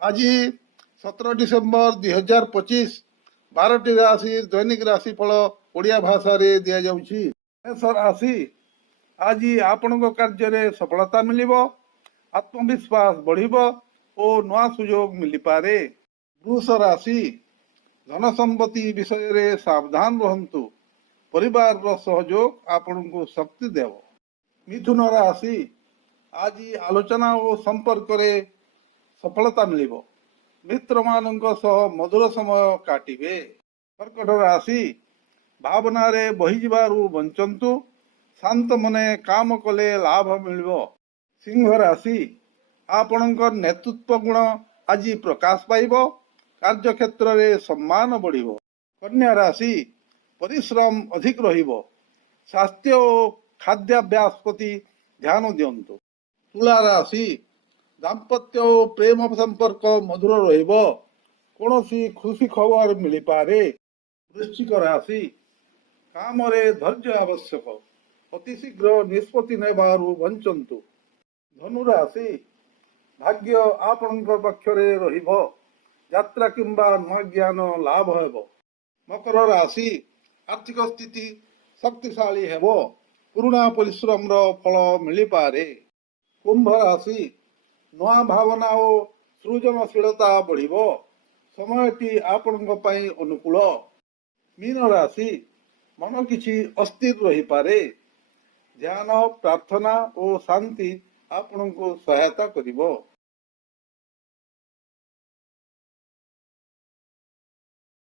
आज 17 डिसेम्बर 2025 12टी राशि दैनिक राशिफल ओडिया भाषा रे दिया जाउछि। मेष राशि आज आपण कार्य सफलता मिलिबो, आत्मविश्वास बढ़िबो और नया सुजोग मिली पारे। वृष राशि धन संपत्ति विषय रे सावधान रहंतु, परिवार रो सहयोग आपण को शक्ति देव। मिथुन राशि आज आलोचना और संपर्क रे सफलता मिलिबो, मित्र मानक सह मधुर समय काटिबे। कर्कट राशि भावना रे बही जिबारु बंचंतु, शांत मने काम कले लाभ मिलिबो। सिंह राशि आपणकर नेतृत्व गुण आज प्रकाश पाइबो, कार्य क्षेत्र रे सम्मान बढ़िबो। कन्या राशि परिश्रम अधिक रहिबो, स्वास्थ्य और खाद्याभ्यास प्रति ध्यान दियंतु। तुला राशि दाम्पत्य और प्रेम संपर्क मधुर रहिबो, कोनोसी खुशी खबर मिली पारे। वृश्चिक राशि काम रे धैर्य आवश्यक, अति शीघ्र निष्पत्ति नेबारु बंचंतु। धनु राशि भाग्य आपणकर पक्षरे रहिबो, यात्रा किंबा नूआ ज्ञान लाभ हेबो। मकर राशि आर्थिक स्थिति शक्तिशाली हेबो, पुराना परिश्रम रो फल मिली पारे। कुंभ राशि नूआ भावना और सृजनशीलता बढ़िबो, समयटी आपणक पई अनुकूल। मीन राशि मन किछि अस्थिर रही पारे, ध्यान प्रार्थना और शांति आपणको सहायता करिबो।